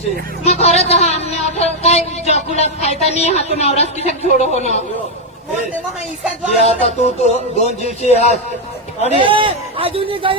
पोसे मग खरंच हा आमने आता काय जगुला फायदा नाही हातून नवराच किती थोडं होणं जे आता तू 2 दिवशी आज आणि अजूनही काय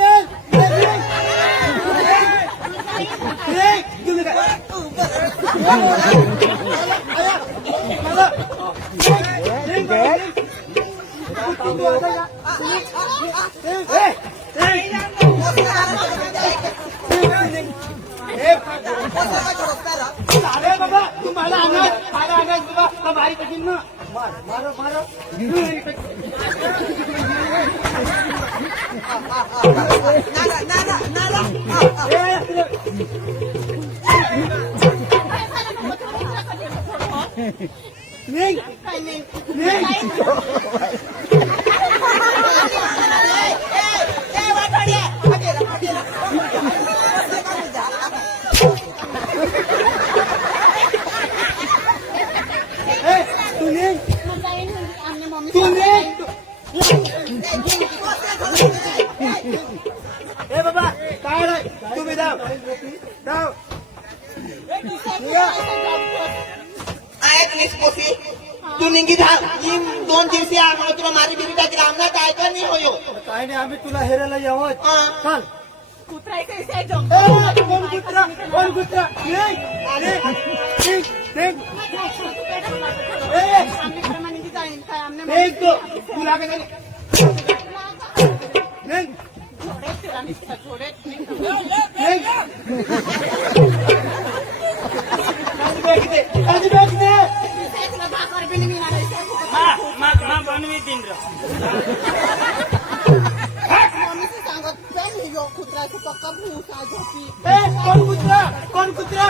अरे बाबा तुम्हाला आणाच बाबा भारी कठीण ना मारो मारो ए बाबा काय रे तुम्ही जाओ तू निघी जा 2 दिवशी आम्हाला तुला मारी बिरी टाकी आम्हाला काय काय नाही होयो काय नाही आम्ही तुला हेरायला यावं चाल कुत्रा कोण कुत्रा अरे तुला कुत्र्याचं पक्का भूसा झोपी कोण कुत्रा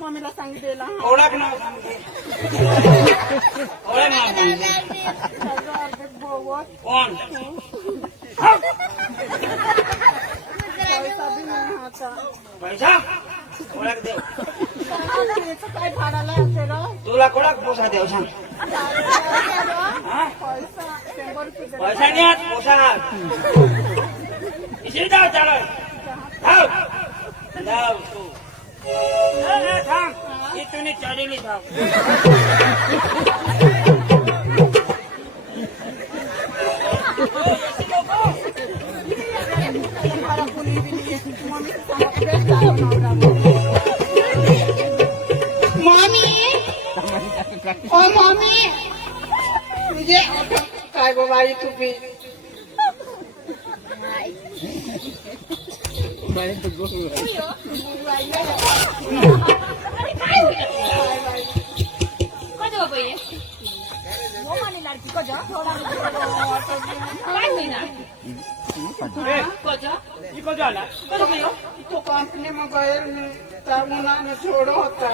मम्मीला सांगितलेला ओळख ना कोण पैसा ओळख दे काय भाडाला असेल तुला कोणाक पोसा देव सांग पैसा नाही आत पोसा इथे जाऊ चाल जाऊ तू थांब इथून चालेली जाऊ मम्मी तुझे काय बाबा तुम्ही तो कंपनी में गए मुलाने छोड़ो होता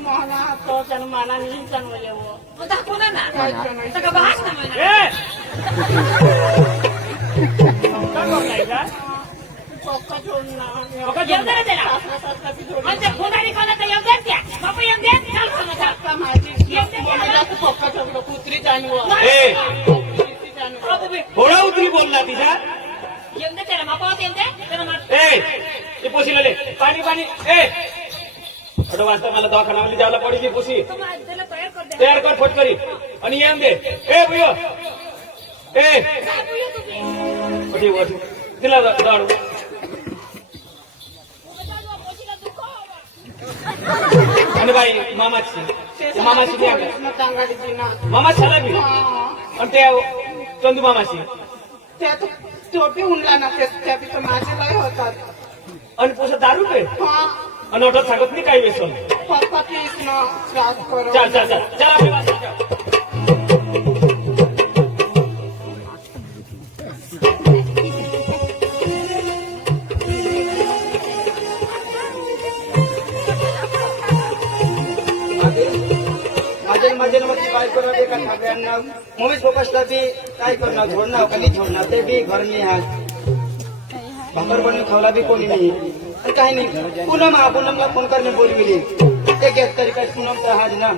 मोहना तो जन माना नहीं जनवले वो पक्का छोड़ना पक्का छोड़ो कुत्री जानवर थोडा उतरी बोलला तिचा पोशीला ले पाणी पाणी थोडं वाजता मला दवाखान्यामध्ये जायला पडेल पोशी तयार कर फटकरी आणि येऊन दे भुयो तिला दाडू आणि बाई मामाची मामा छाला मी आणि ते चंदू मामाची त्या छोटी उनला ना त्या तिथं माझे लय होतात आणि पोसा दारू पे आणि ऑटो सांगत नाही काही वेसन पप्पा प्लीज ना त्रास करो चल चल चल चल आपली वाजता सगळ्यांना मूवीज फोकसला बी काय करणार झोडणार कधी झोडणार ते बी घर मी आहे भाकर बनवून खावला बी कोणी नाही पण काही नाही पूनमला फोन करणे बोलविली ते घेत तरी काय पूनम तर हाज ना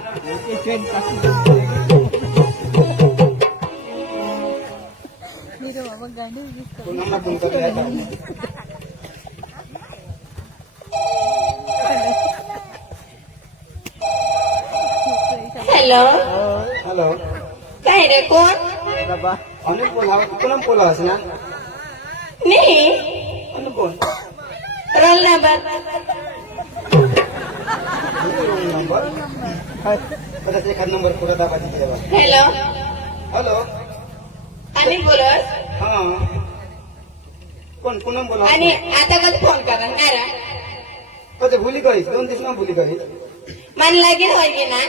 पूनमला फोन करायचा हॅलो हॅलो काय रे कोण बाबा अनिल बोलावं पूनम बोलावस ना नाही अनिल कोण रोल नंबर नंबर परत एखाद नंबर पुढे दाबा तिथे हॅलो हॅलो अनिल बोलस हा कोण पूनम बोला आणि आता कधी फोन करणार काय रे कधी भुली करीस 2 दिवस ना भुली करीस मन लागेल होईल ना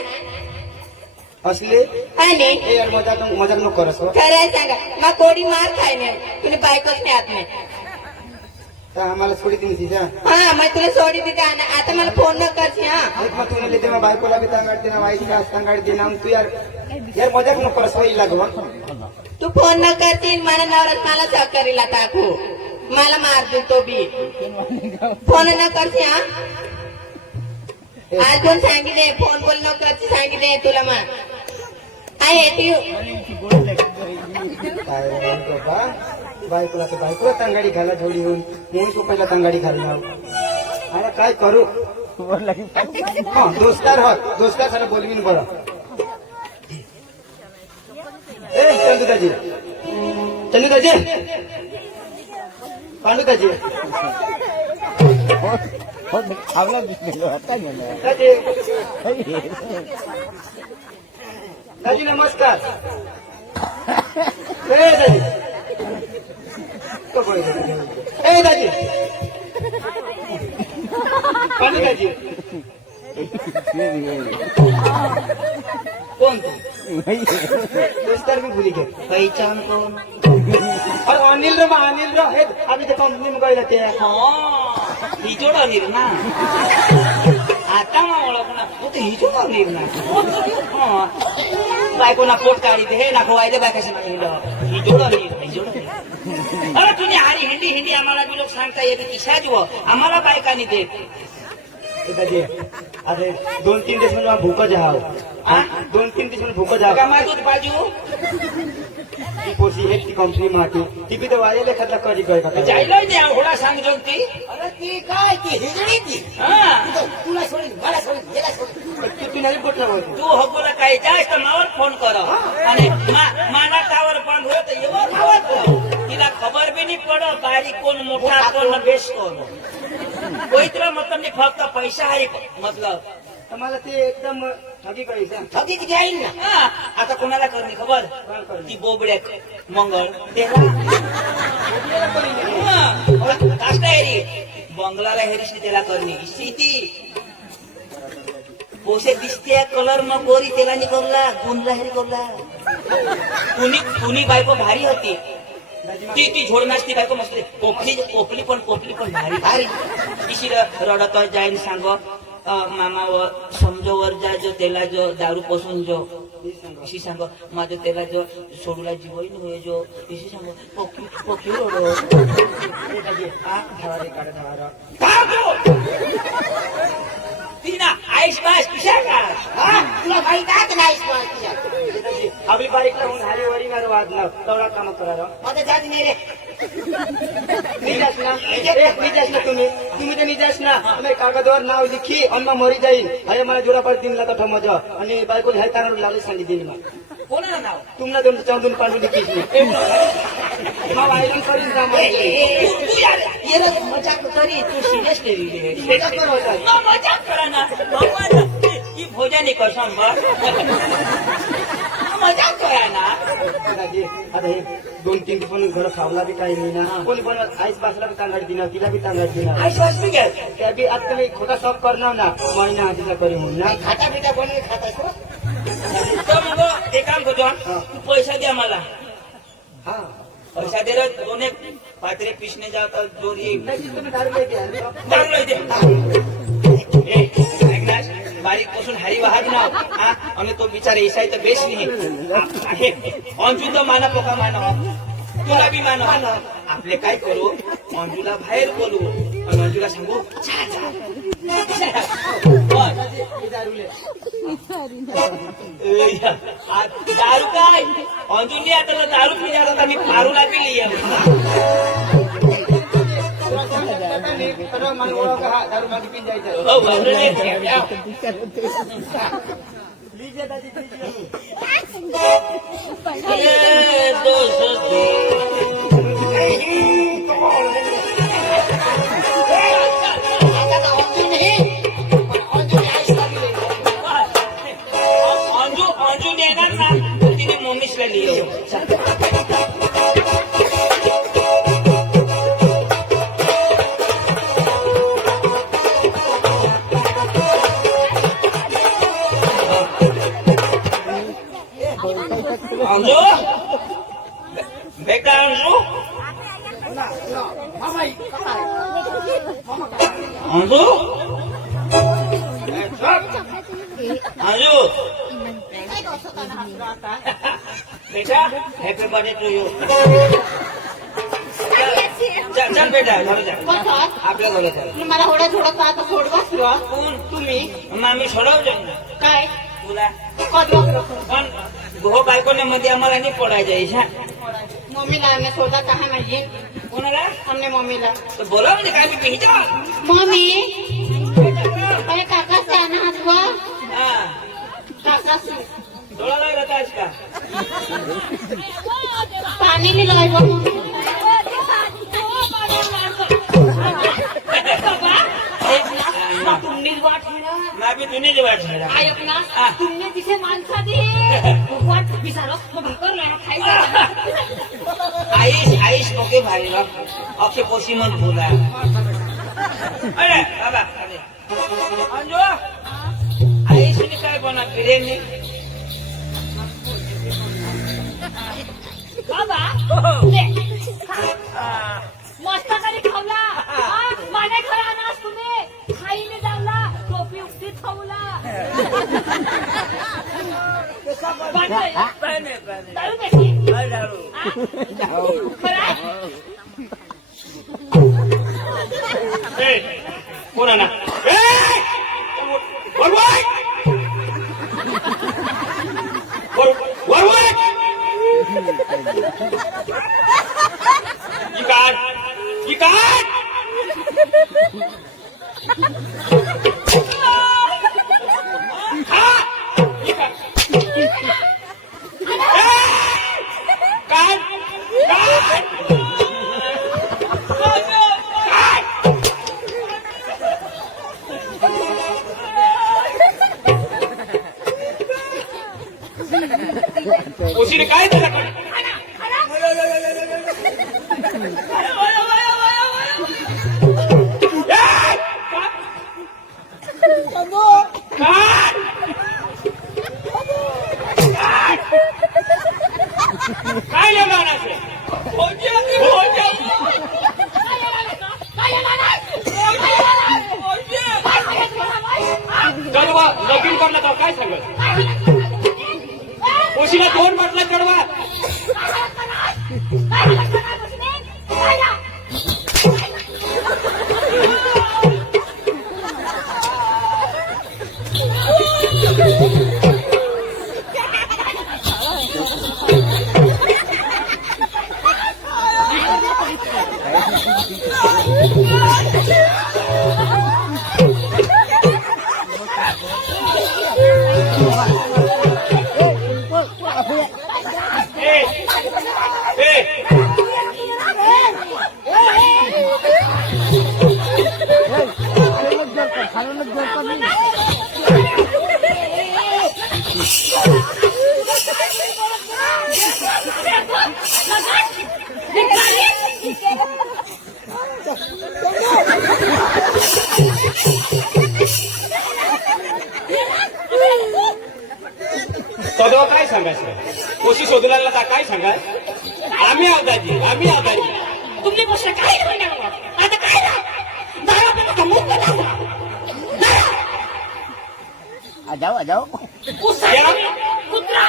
असले आणि ए यार मजाक नको करस हो. खरं सांगा मग कोडी मार खाय नाही तुला बायकोच नाही आत नाही तर आम्हाला सोडी तुम्ही तिच्या हा मग तुला सोडी देते आता मला फोन न करशी हा मग तू नाही तेव्हा बायकोला बी तांगाडते ना वाईला तांगाडते ना तू यार यार मजाक नको करस होईल लागवा तू फोन न करशील मला नवरात मला सहकारीला टाकू मला मार दे तो बी फोन न करशी हा आज कोण सांगितले फोन बोल न करशी सांगितले तुला मग आय हेट यू काय बाबा बायकोला तर बायकोला तांगाडी घाला जोडी होऊन म्हणून तू पहिला तांगाडी घालला अरे काय करू हा दोस्तार सारा बोलवीन बरं ए चंदुदाजी पांडुदाजी दाजी नमस्कार ए दाजी ए दाजी पांडुदाजी कोण दोस्तार भी भूली गए पहिचान कोण और अनिल रो हे अभी तो कंपनी में गए रहते हैं हिजोड अनिल ना आता मग ओळखणार तू तर हिजोड अनिल ना बायको ना पोट काढी हे ना खवायले बायकाशी हिजोड अनिल अरे तुझी हारी हिंडी आम्हाला बी लोक सांगता येते किशाच व आम्हाला बायकानी देत दादी अरे 2-3 दिवस में भूख जाओ 2-3 दिवस में भूख जाओ का माझं बाजू पोसी हेट ती कंपनी माटी ती भी तो वाले खतला करी गए का जायला द्या होडा सांगजो ती अरे ती काय ती हिजडी ती हा तुला सोडीन मला सोडीन गेला सोडीन तू नाही बोलला होतो तू हकोला काही जास्त मावर फोन कर आणि माना टावर बंद होत एवढं मावर तिला खबर बी नाही पड बारीक कोण मोठा कोण बेस्ट कोण कोईतरा मतलब नाही फक्त पैसा आहे मतलब मला ते एकदम ठगी करायचं ठगी किती आहे ना आता कोणाला करणी खबर ती बोबड्याक मंगळ त्याला काष्टा हेरी बंगलाला हेरीशी त्याला करणी स्थिती पोसे दिसते कलर मग गोरी त्याला नाही करला गुणला हेरी करला कुणी बायको भारी होती ती झोडणास ती बायको मस्त पोपली पण भारी तिशी रडत जाईन सांग मामा व समजोवर जो त्याला जो दारू पसून जो इशी सांग माझं त्याला जो सोडूला जीवन होय जो इशी सांग पोकी रोडो आईस बास किशा का तुला माहित आहे की नाही अभी बारीक लावून हारी वरी मार वाजणार तेवढा काम करा माझं जाती नाही रे निजास ना तुम्ही तर निजास ना मैं कागदवर नाव लिखी आणि मग मरी जाईल अरे मला जोरापाट दिनला तर मजा आणि बायको ह्या कारण लावले सांगितली मग कोणाला नाव तुम्हाला दोन चांदून पांडू लिखीस मग आयरन करीन जा तू यार ये मजाक करी तू सिरियसली मजाक करा ना ही भोजन कसम मजाक करा ना आता हे 2-3 दिवस घर खावला बी काही नाही ना कोणी पण आईस बासला बी तांगाडी दिना तिला बी तांगाडी दिना आईस बास बी घ्या त्या बी आता मी खोटा शॉप करणार ना महिना तिला करी म्हणून ना खाता बिटा बनवे खाता तर मग एक काम करतो तू पैसा द्या मला हा पैसा दे रे दोन एक पात्रे पिसणे जातात जोर येईल तुम्ही दारू घ्या दारू दे ऐक ना बारीक पासून हारी वाहत ना हा आणि तो बिचारा ईसाई तर बेस नाही आहे अंजू तर माना पोका माना तुला बी माना आपले काय करू अंजूला बाहेर बोलू आणि अंजूला सांगू जा, जा. बस. दारू काय अंजूनी आता तर दारू पिणार होता मी मारूला पिली मला ओळख हा दारू मागे पिन जायचं हो बापरे. अंजू येणार ना तिने मम्मीसला लिहिलं अंजू बेटा अंजू अंजू अंजू बेटा हॅपी बर्थडे टू यू चल बेटा घरी जा आपल्या घरी चल मला थोडा थोडा आता सोडवा कोण तुम्ही मग आम्ही सोडवतो ना काय तुला कदवा पण हो बायकोने मध्ये आम्हाला नाही पडायचं ईशा मम्मीला हमने सोचा कहा नहीं कोणाला हमने मम्मीला तर बोला म्हणजे काय मी पिहिजा मम्मी अरे काका से आना हसवा हा काका से डोळा लागला तास का पानी नहीं लगाई तुमने वाट मैं भी दुनिया की वाट मेरा आई अपना तुमने जिसे मानसा दी वाट बिसारो भाकर लेना खाई आईश आईश ओके भारी ना अक्षय पोशी मत बोला अरे बाबा अरे अंजू आईश ने काय बना बिर्याणी बाबा मस्त करी खावला माने खरा अनाज तुम्ही खाईने जावला टोपी उगती खावला दारू कशी खरा कोण ना उशीने काय झालं काय चढवा लगीन करला तर काय सांगत उशीला 2 म्हटलं चढवा सदवा काय सांगायचं कोशी शोधला काय सांगाय आम्ही आवदाजी तुमने प्रश्न काय आता काय आ जाओ आ जाओ. गेला कुत्रा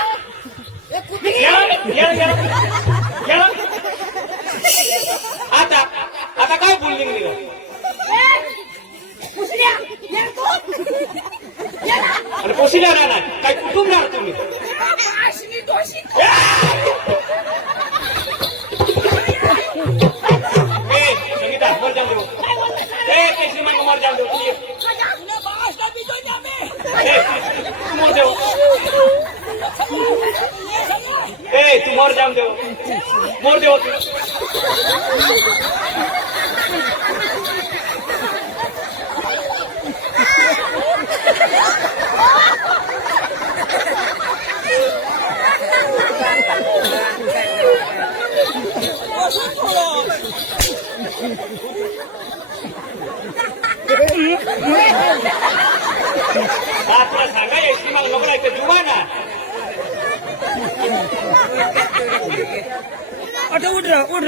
गेला आता आता काय बोलली मी तिला? पुसल्या ये तू आणि पोशीला राहणार काय कुटुंब राहणार तुम्ही आशनी दोषी संगीता मर जाऊ देऊ ते श्रीमान मर जाऊ देऊ तू मर देऊ तू मर जाऊ देऊ मर देऊ तू तुला सांगा एसटी मला नको नाही जुवा ना उठ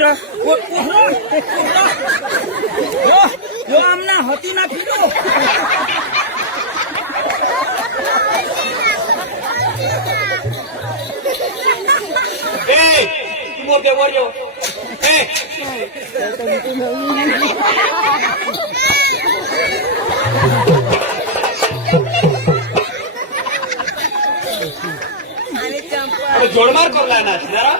यो आमना होती ना फिरो तू मोर दे वर येऊ जोडमार करला ना जरा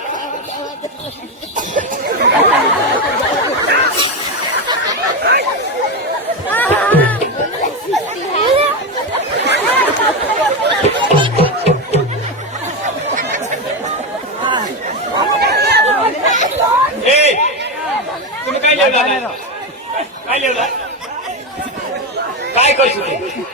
तुम्ही काय लिहिला काय लिहिला काय करशील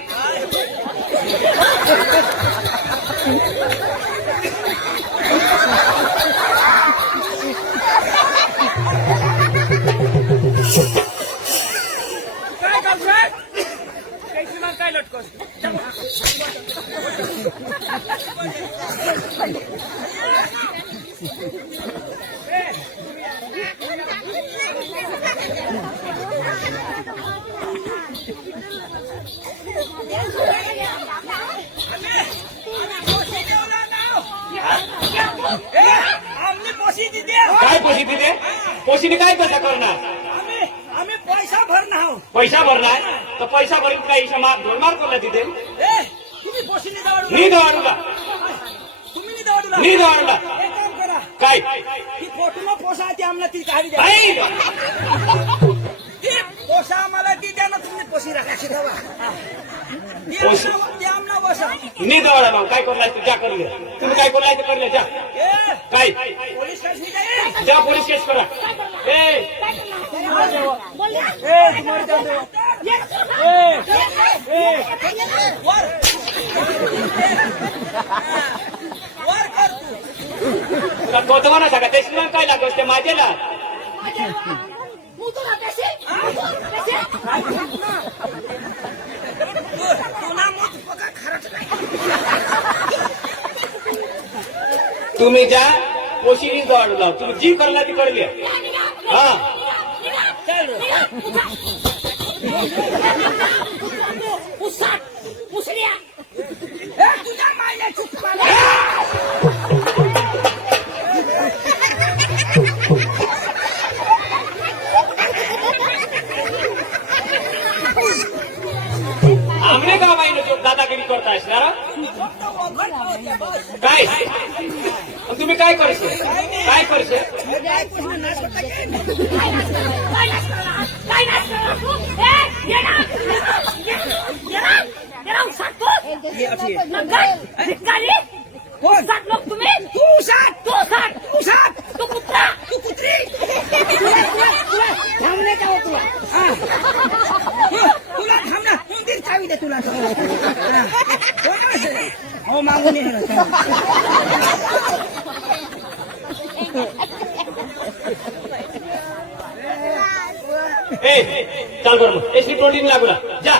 काय लटकस काय पोशी तिथे पोशीने काय पैसा करणार आम्ही पैसा भरणार आहोत पैसा भरणार तर पैसा भरून काही धोरमार करला तिथे तुम्ही पोशीने दवाडू नी दवाडूला तुम्ही नी दवाडूला नी दवाडूला एक काम करा काय ही फोटो पोसा ती आम्हाला ती काढी द्या आई ती पोसा आम्हाला ती द्या ना तुम्ही पोशी राखायची दवा पोशी? ती आमना बसा नी दवाडा लाव काय करलाय तू जा करले तुम्ही काय करलाय ते करले जा काय पोलीस स्टेशन जाए जा पोलीस केस करा वर वर कर तू तो ना सगळं त्याची काय लागत ते माझ्याला तुम्ही ज्या पोशीनी दवाडू लाव तुम्ही जी करला ती करली हा पुसल्या तुझ्या मायला चुप आमने का माहिती जो दादागिरी करताय ना काय तुम्ही काय करशे काय करशे तू कुत्रा तू कुत्री थांबणे का हो तुला तुला थांबना मंदिर चावी दे तुला हो मागून ये चल बरोबर एसटी 20 लागूला जा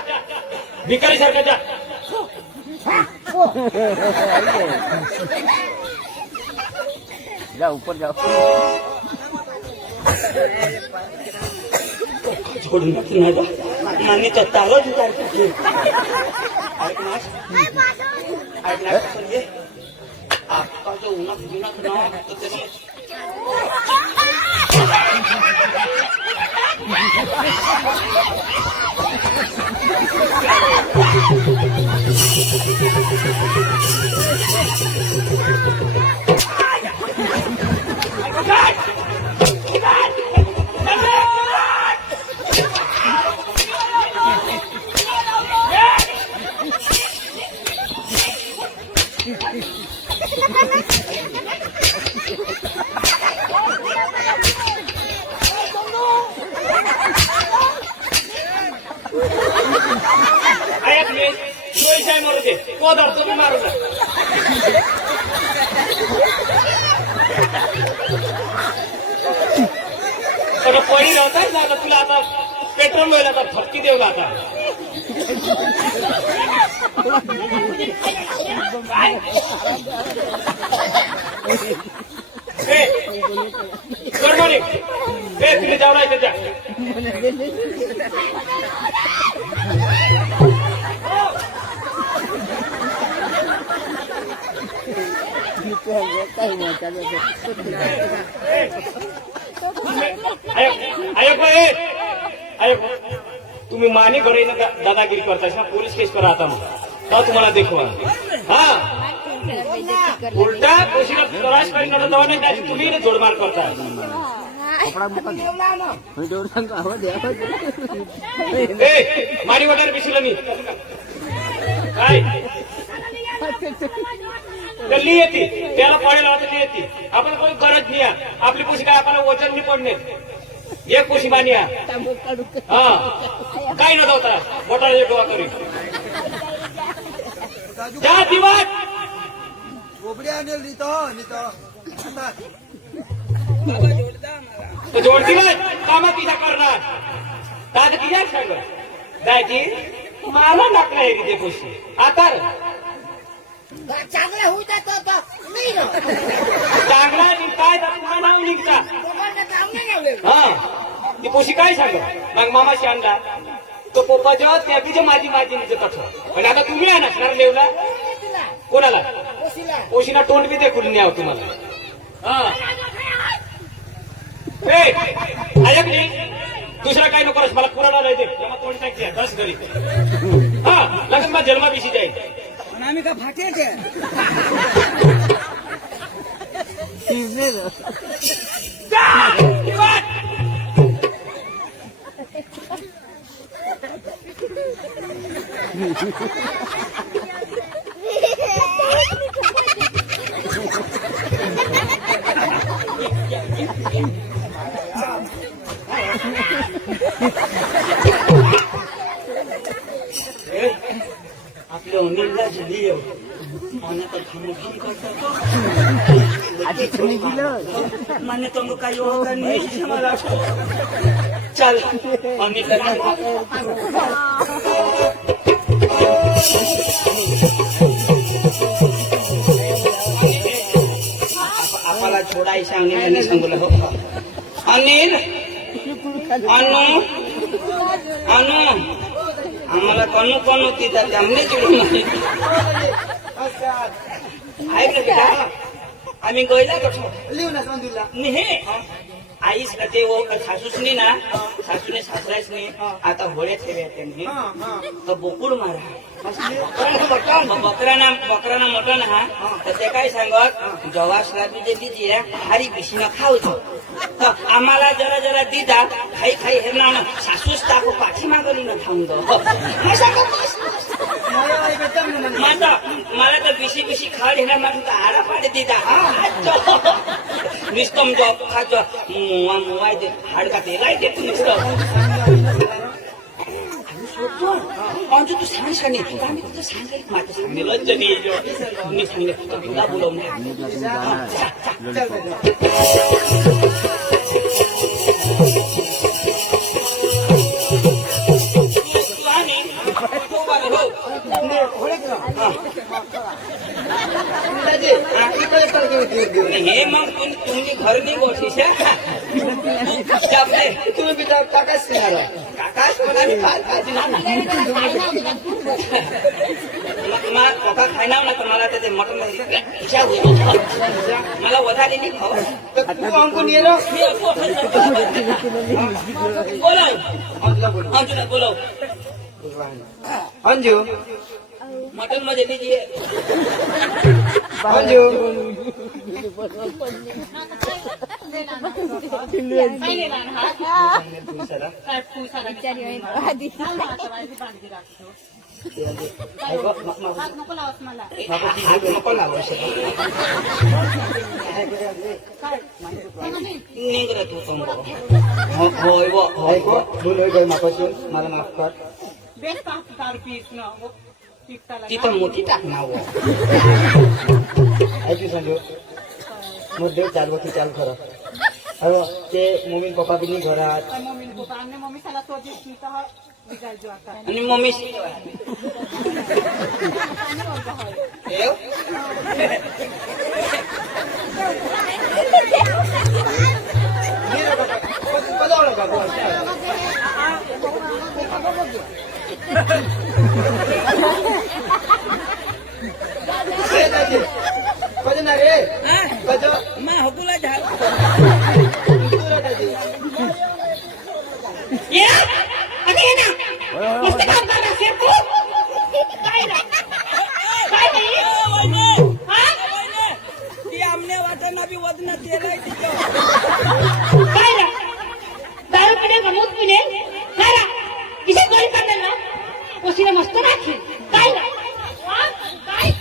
भिकारी सारखा जा जाओ ऊपर जाओ. छोडून नाही नानीच्या तारच उतारते ऐकणार म्हणजे आपका जो उन्हात बिनात ना तर त्याने मारू पडी राहताय ना तुला आता पेट्रोल मिळेल आता फटकी देऊ का आता तुला जाऊ नाही त्याच्या तुम्ही माने घरी दादागिरी करताय ना पोलीस केस पर आता मग तुम्हाला देखवा हा उलटा कोशीला त्रास करणार जाऊ नाही त्याची तुम्ही जोडमार करता मारी वाटायला पिशलं मी काय गल्ली येते त्याला पडेल आता येते आपण कोणी गरज नाही आपली पोशी काय आपल्याला वचन नाही पडणे एक पोशी मानी हा काय न होता बोटाला डोळा करी त्या दिवस जोडती कामा तिचा करणार दादा तिच्या सांग दाजी मला नाकला आहे तिथे पोशी आता चांगला होऊ जातो चांगला काय नाव निघता हा ती पोशी काय सांग मग मामाशी आणला तो पप्पा जेव्हा त्या बी माझी माझी निघत पण आता तुम्ही आहे ना लेवला कोणाला पोशीना तोंड बी देखून न्याव तुम्हाला हा ऐक नाही दुसरा काय नको मला पुराणा नाही दे तेव्हा तोंड टाकते बस घरी हा लगन मग जन्मा दिशी जाईल आम्ही का फाटे आपल्या अनिलला झाली तर घाम करतो मान्य तो काही होगा नाही मला चल अनिल आपल्याला छोडायचं अनिल सांगूला हो अनिल अनु अनु आम्हाला कणू कणू तिथं त्यामुळे चिडून ऐकलं बेटा आम्ही गयला कसो लिहून आईस कते वो सासूसनी ना सासूने सासरासनी आता होळे ठेवे त्यांनी तर बोकुड मारा बकराना मटण हा तर ते काय सांगत जवासला बी जे दिजी हारी बिशीनं खावतो तर आम्हाला जरा जरा दिदा खाई खाई हेरना सासूस टाको पाठी मागली न खाऊन दो मला तर बिशी बिशी खाड हेरा मागून आरा पाडे दिदा निस्तम जॉब खातो मुवाय दे हाडका ते लाई दे तू तू सांग सांगे आम्ही तुझं सांगाय माझं सांगणे लज्जनी मी सांगले तुला बोलवणे हे मग तुम्ही घर नाही गोठीस तुम्ही बी काकाच काकाच मला कोका खायना ना तर मला त्याचे मटन इच्छा होईल मला वधाले नाही खाऊ तर तू अंकून ये रो मी बोलाव अंजुला बोलाव अंजू मटन मध्ये लीजिए अंजू काही नाही लहान हात काय पुसाला हात नको लावत मला नको लावू निघत होतो होय होय भूल होई गई मापासून मला माफ कर बेस तार पीस ना पिकताला ती पण मोठी टाक नाव ऐकू संजू मुद्दे चालू की चाल खरं अरे ते मम्मी पप्पा बी घरात मम्मी पप्पा आणि मम्मी साला तो दिसली तर विचारजो आता आणि मम्मी रे मा हकुला झाड ती आमने वाटाणा बी वजन तेलाय दारू पिणे गमूत पिणे काय रा किती गोळी काढणार ना कोसीने मस्त राखी काय रा काय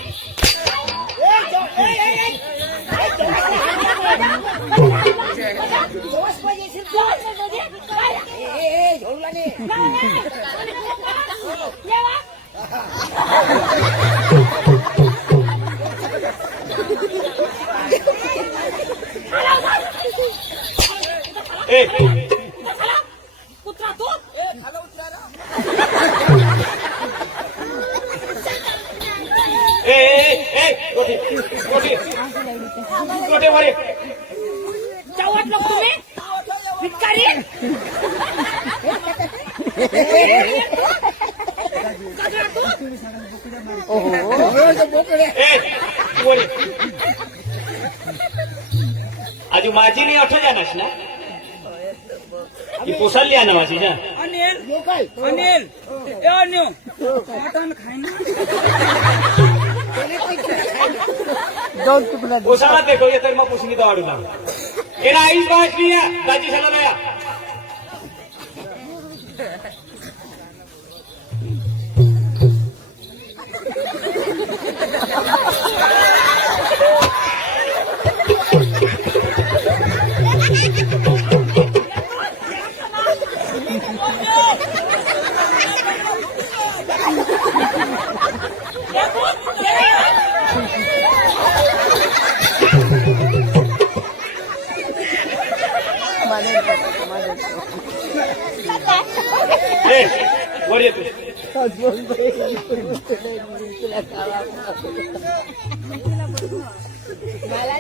कुत्रा तू चावट लोक तुम्ही भिकारी आज माझी नाही अठो जाणास ना ही पोसाली आहे ना माझी ना अनिल अनिल ए अनिल मटन खाईना पोसाला देखो ये तर मग पोसणी तो वाढू ना एना आईस बास नाही दाजी झाला ना वर येतो मला